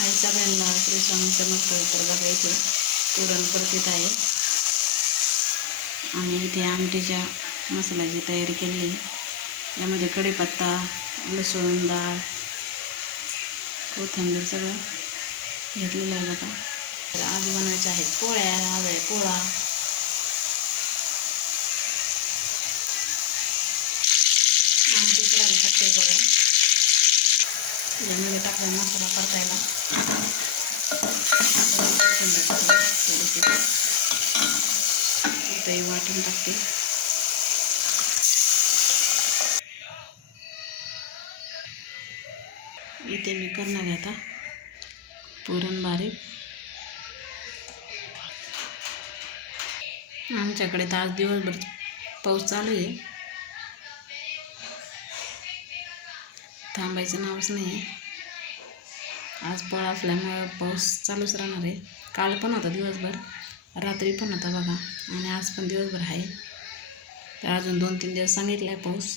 हाय सगळ्यांना श्री स्वामी समर्थ तर बघा इथे पुरण परतीत आहे. आणि इथे आमटीच्या मसाल्याची तयारी केली यामध्ये कढीपत्ता लसूण डाळ कोथिंबीर सगळं घेतलेलं आहे बघा. तर आज बनवायचं आहे पोळ्या आज आहे पोळा. आमटी करायला टाकते बघा. त्याच्यामध्ये टाकला मसाला परतायला. कोथिंबीर टाकली वाटून टाकते. इथे मी करणार आहे आता पुरण बारीक. आमच्याकडे तर आज दिवसभर पाऊस चालू आहे. थांबायचं नावच नाही आहे. आज पळ असल्यामुळं पाऊस चालूच राहणार आहे. काल पण होता दिवसभर रात्री पण होता बघा. आणि आज पण दिवसभर आहे. तर अजून दोन तीन दिवस सांगितलं आहे पाऊस.